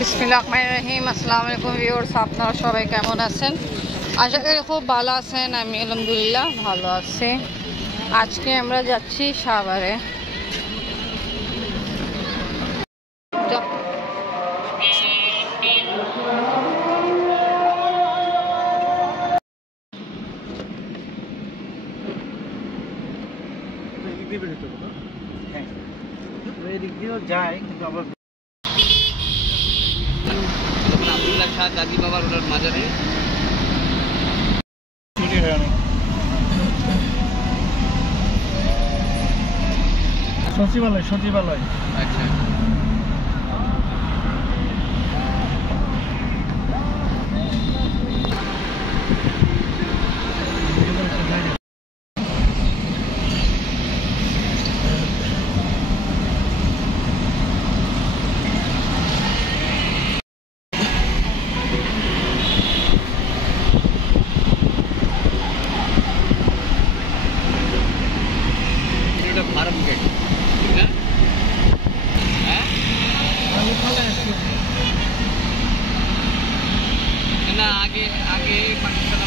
বিসমিল্লাহির আসসালামু আলাইকুম ভিউয়ার্স, আপনারা সবাই কেমন আছেন? আশা করি খুব ভালো আছেন। আমি আলহামদুলিল্লাহ ভালো আছি। আজকে আমরা যাচ্ছি সাভারে। এদিক দিয়েও যায় কিন্তু আবার আব্দুল্লাহ শাহ দাদি বাবার ওনার মাজারে সচিবালয় আচ্ছা ফার্ম গেট না আগে আগে পাকিস্তান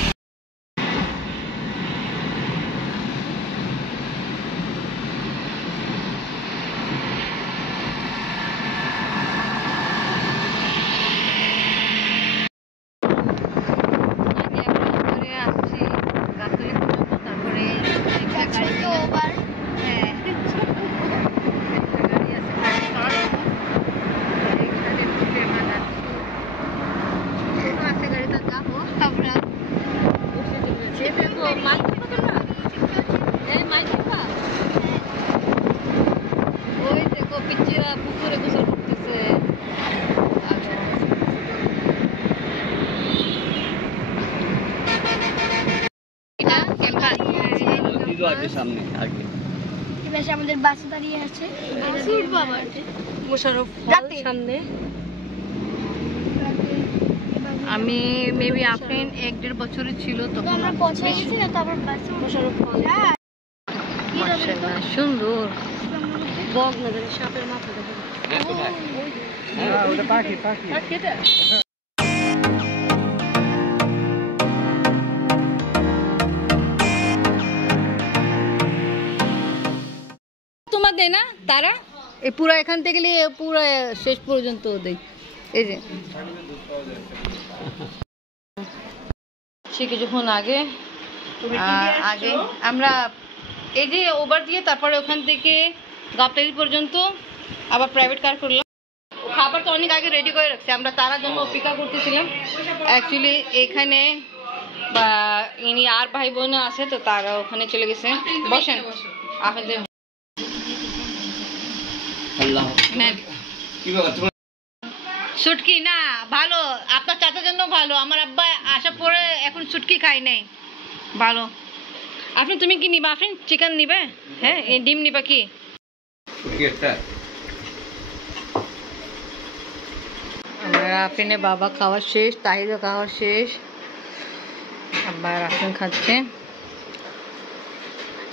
সামনে আগে আমাদের বাস দাঁড়িয়ে আছে সামনে। আমি মেবি আফরিন 1-1.5 বছরের ছিল তখন আমরা পৌঁছে গেছি না, তারপর বাসে মাশাআল্লাহ সুন্দর। বগ না জানি সাপের মাথা দেখো। ওটা পাখি তোমার দেয় না তারা এই পুরো এখান থেকে নিয়ে পুরো শেষ পর্যন্ত দেয়। এই যে সে কিছুক্ষণ আগে আমরা এই যে ওভার দিয়ে তারপরে ওখান থেকে গাবতলী পর্যন্ত আবার প্রাইভেট কার করলাম। খাবার তো অনেক আগে রেডি করে রাখছে, আমরা তার জন্য অপেক্ষা করতেছিলাম। অ্যাকচুয়ালি এখানে বা ইনি আর ভাই বোন আছে তো তারা ওখানে চলে গেছে। বসেন আপনাদের শুটকি না ভালো, আপনার চাচার জন্য ভালো। আমার আব্বা আসার পরে এখন শুটকি খাই নাই ভালো। আপনি তুমি কি নিবা? আপনি চিকেন নিবে? হ্যাঁ ডিম নিবা কি? আমার আফরিনের বাবা খাওয়া শেষ, তাহিদও খাওয়া শেষ, আব্বা আফরিন খাচ্ছে।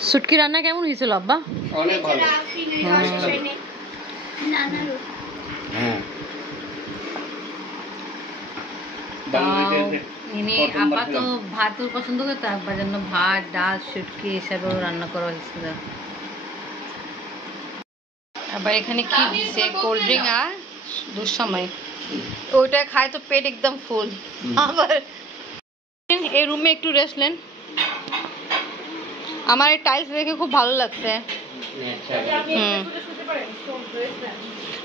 শুটকি রান্না কেমন হয়েছিল আব্বা? অনেক ভালো। আব্বা তো ভাত পছন্দ করতো, আব্বার জন্য ভাত ডাল শুটকি এসবও রান্না করা হয়েছিল। আবার এখানে কি দিচ্ছে? কোল্ড ড্রিঙ্ক আর দুঃসময়। ওইটা খায় তো পেট একদম ফুল। আবার এই রুমে একটু রেস্ট নেন। আমার এই টাইলস দেখে খুব ভালো লাগছে।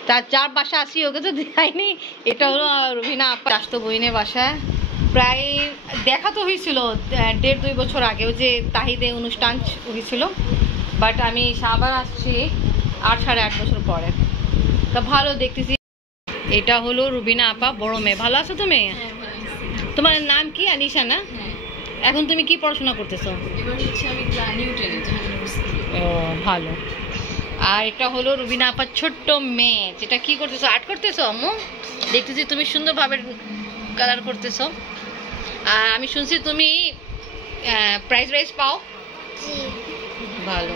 তার যার বাসা আসি ওকে তো দেখাইনি। এটা হলো রুবিনা আপা আসতো বইনের বাসায়। প্রায় দেখা তো হয়েছিল 1.5-2 বছর আগেও, যে তাহিদে অনুষ্ঠান হয়েছিল। বাট আমি আবার আসছি 8-8.5 বছর পরে। তা ভালো দেখতেছি। এটা হলো রুবিনা আপা বড় মেয়ে। ভালো আছো তুমি? তোমার নাম কি? আনিশা না? এখন তুমি কি পড়াশোনা করতেছো? ও ভালো। আর এটা হলো রুবিনা আপার ছোট্ট মেয়ে, যেটা কি করতেছো? আর্ট করতেছো আম্মু? দেখতেছি তুমি সুন্দরভাবে কালার করতেছো। আর আমি শুনছি তুমি প্রাইজ রাইজ পাও। ভালো।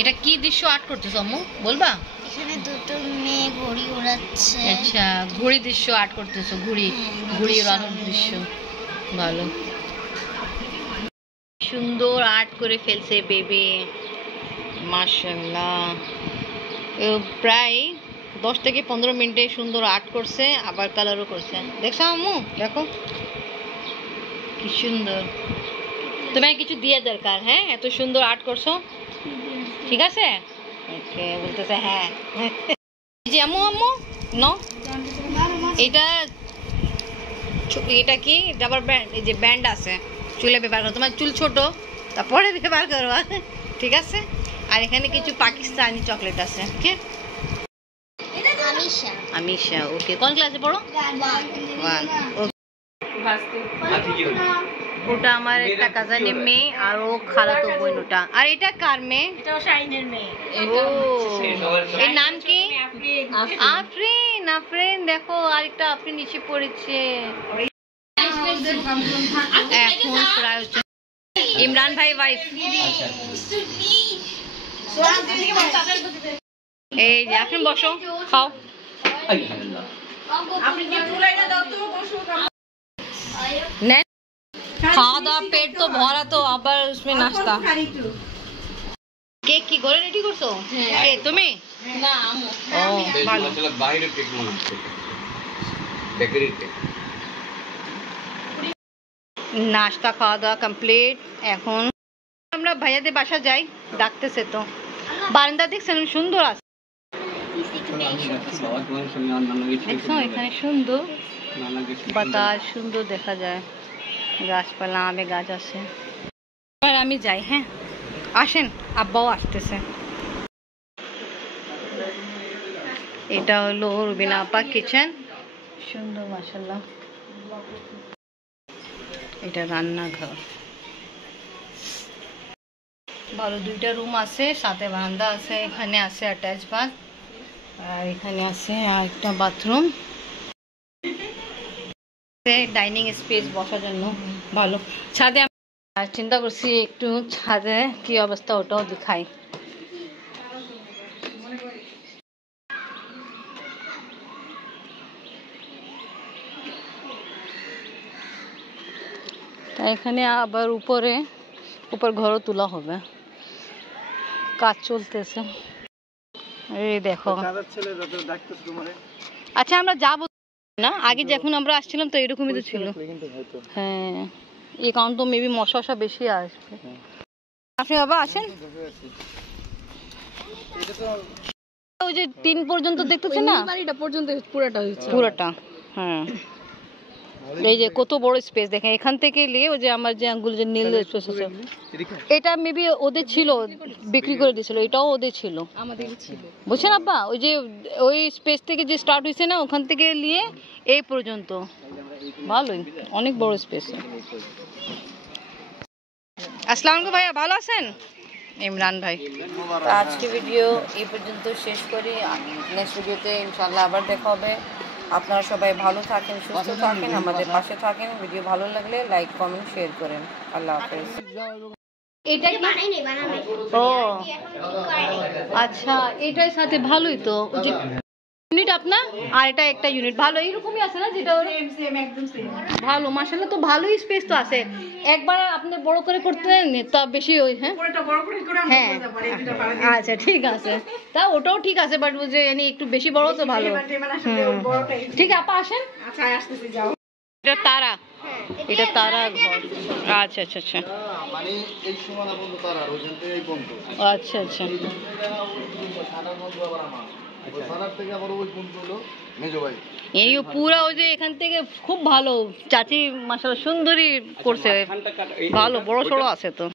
এটা কি দৃশ্য আর্ট করতেছো আম্মু বলবা? এখানে দুটো মেয়ে ঘড়ি ওড়াচ্ছে আচ্ছা, ঘুড়ি দৃশ্য আর্ট করতেছো, ঘুড়ি ঘুড়ি উড়ানোর দৃশ্য, ভালো সুন্দর আর্ট করে ফেলছে বেবি, মাশাআল্লাহ। প্রায় 10 থেকে 15 মিনিটে সুন্দর আর্ট করছে, আবার কালারও করছে। দেখছো আম্মু, দেখো কি সুন্দর। তোমায় কিছু দিয়ে দরকার, হ্যাঁ এত সুন্দর আর্ট করছো, ঠিক আছে? ওকে বলতেছে হ্যাঁ। জি আম্মু, আম্মু নো, এটা এটা কি রাবার ব্যান্ড, এই যে ব্যান্ড আছে চুলে ব্যবহার করো, তোমার চুল ছোট তারপরে ব্যবহার করবা, ঠিক আছে? আর এখানে কিছু পাকিস্তানি চকলেট আছে, ওকে? আমিশা, ওকে। কোন ক্লাসে পড়ো? 1, ওকে। ওটা আমার একটা কাজিনের মেয়ে, আর ও খালাতো বোন ওটা। আর এটা কার মেয়ে? এটাও শাইনের মেয়ে ও, এর নাম কি? আফরিন। আফরিন দেখো, আরেকটা আফরিন নিচে পড়েছে। এখন প্রায় হচ্ছে ইমরান ভাই ওয়াইফ। এই যে আফরিন বসো, খাও। নেন, খাওয়া দাওয়া, পেট তো ভরা, তো আবার उसमें नाश्ता। কেক কি ঘরে রেডি করছো? কে তুমি? না আম্মু। ও ভালো। বাইরের কেক মনে হচ্ছে, বেকারির কেক। নাস্তা খাওয়া দাওয়া কমপ্লিট। এখন আমরা ভাইয়াদের বাসা যাই, ডাকতেছে তো। বারান্দা দেখছেন সুন্দর আছে, দেখছো এখানে সুন্দর বাতাস, সুন্দর দেখা যায়, গাছপালা, আমে গাছ আছে। এবার আমি যাই, হ্যাঁ আসেন, আব্বাও আসতেছে। এটা হলো রুবিনা আপা কিচেন, সুন্দর মাশাআল্লাহ। এটা রান্নাঘর, ভালো, 2টা রুম আছে, সাথে বারান্দা আছে, এখানে আছে অ্যাটাচ বাথ, আর এখানে আছে আরেকটা বাথরুম, ডাইনিং স্পেস বসার জন্য ভালো। ছাদে চিন্তা করছি একটু ছাদে কি অবস্থা ওটাও দেখাই। এখানে আবার উপর ঘরও তোলা হবে, কাজ চলতেছে। এই দেখো, আচ্ছা আমরা যাবো না, আগে যখন আমরা আসছিলাম তো এরকমই তো ছিল। হ্যাঁ, এই কারণ তো মেবি মশা বেশি আসবে। আপনি বাবা আসেন, ওই যে 3 পর্যন্ত দেখতেছেন না, বাড়িটা পর্যন্ত পুরোটা। হ্যাঁ, এই যে কত বড় স্পেস দেখেন, এখান থেকে নিয়ে ওই যে আমার যে আঙ্গুল যে নীল স্পেস আছে, এটা মেবি ওদের ছিল, বিক্রি করে দিয়েছিল, এটাও ওদের ছিল, আমাদের ছিল, বুঝছেন আব্বা? ওই যে ওই স্পেস থেকে যে স্টার্ট হয়েছে না, ওখান থেকে নিয়ে এই পর্যন্ত, ভালোই, অনেক বড় স্পেস। আসসালামু আলাইকুম ভাইয়া, ভালো আছেন? ইমরান ভাই। তো আজকে ভিডিও এই পর্যন্ত শেষ করি, নেক্সট ভিডিওতে ইনশাআল্লাহ আবার দেখা হবে। আপনারা সবাই ভালো থাকেন, সুস্থ থাকেন, আমাদের পাশে থাকেন। ভিডিও ভালো লাগলে লাইক, কমেন্ট, শেয়ার করেন। আল্লাহ হাফেজ। এটা কি বানাবে? ও আচ্ছা, এটার সাথে ভালোই তো, যে ইউনিট আপনার, আর এটা একটা ইউনিট, ভালো এইরকমই আছে না, যেটা সেম একদম সেম, ভালো মাশাআল্লাহ। তো ভালোই স্পেস তো আছে, একবার আপনি বড় করে করতেন তা বেশি ওই, হ্যাঁ হ্যাঁ আচ্ছা ঠিক আছে, তা ওটাও ঠিক আছে, বাট ওই যে একটু বেশি বড় তো ভালো। ঠিক আছে আপা আসেন, এটা তারা, এটা তারা ঘর, আচ্ছা আচ্ছা আচ্ছা, মানে এই সীমানা বন্ধ তারা ওখান থেকে এই বন্ধ, আচ্ছা আচ্ছা। এই পুরা ওই যে এখান থেকে খুব ভালো, চাচি মাশাআল্লাহ সুন্দরী করছে, ভালো বড় সড়ো আছে তো।